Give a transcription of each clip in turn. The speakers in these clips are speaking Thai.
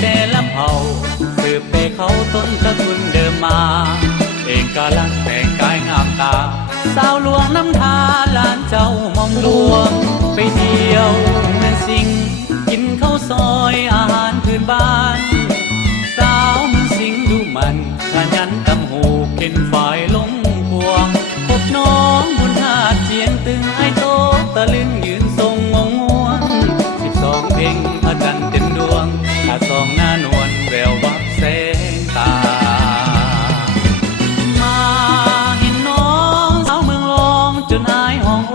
แต่ละเผ่าสืบไปเขาต้นตระกูลเดิมมาเอกลักษณ์แต่งกายงามตาสาวหลวงน้ำทาหลานเจ้ามอมหลวงไปเที่ยวแม่สิงกินข้าวซอยอาหารพื้นบ้านสาวมันสิงดูมันขยันตำหูเข็นฝ่ายลงพวงพบน้องบุญนาคเจียงตึงไอโตตะลึงยืนทรงงงงวง12 เพ่งพระจันทร์เต็มดวงตาสองหน้านวลแวววับแสงตามาเห็นน้องสาวเมืองรองจนอายห้องโอ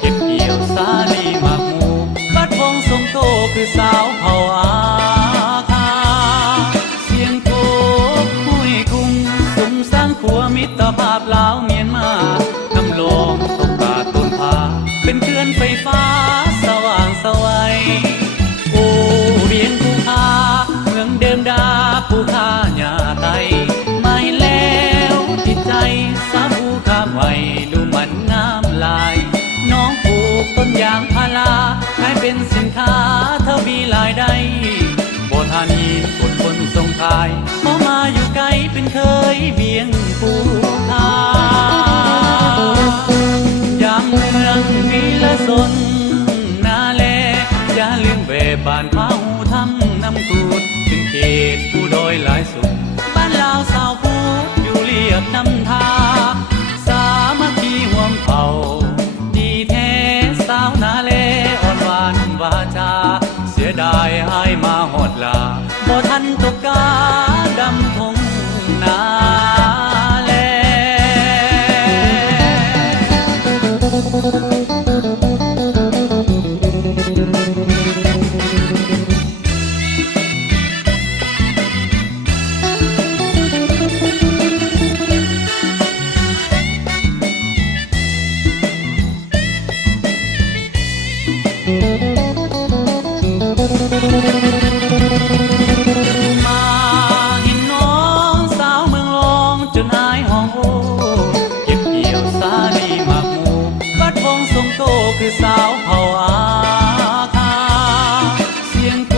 เก็บเกี่ยวสาลีหมากหมูบัดวงทรงโตคือสาวเผ่าอาคาเสียงโกบห้วยกุ้งสุ่มสร้างขัวมิตรภาพลาวเมียนมาน้ำลงตกกาต้นผาเป็นเทือนไฟฟ้าสว่างสวัยโอ้เวียงภูคาเมืองเดิมดาภูคาหญ้าไตไม่แล้วจิตใจสาวภูคาไว้ดูมันงามลายน้องปลูกต้นยางพาราขายเป็นสินค้าทวีรายได้โบธานีกดคนทรงทายมอมาอยู่ไกลเป็นเคยเวียงภูคายามเมืองวีละสนนาแลอย่าลืมแวะบ้านพาหูทำน้ำกรูดถึงเขตผู้ดอยหลายสุดบ้านลาวสาวผู้อยู่เรียบน้ำทาสามัคคีห่วมเผ่าดีแท้สาวนาแลอ่อนหวานวาจาเสียดายหายมาหอดลาบ่ทันตกกาดำทงนาแลมาเห็นน้องสาวเมืองรองจนอายห้องโอเก็บเกี่ยวสาลีหมากหมูบัดวงทรงโตคือสาวเผ่าอาคาเสียงโก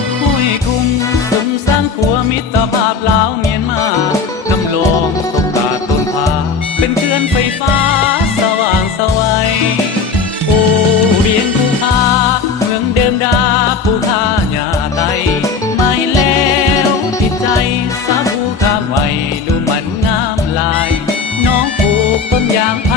บห้วยกุ้งสมสร้างขัวมิตรภาพลาวเมียนมาน้ำลงตกกาต้นผาเป็นเทือนไฟฟ้าสว่างสวัยโอ้เวียงภูคาเมืองเดิมดาภูคาหญ้าไตไม่แล้วติดใจสาวภูคาไว้ดูมันงามลายน้องปลูกต้นยางพ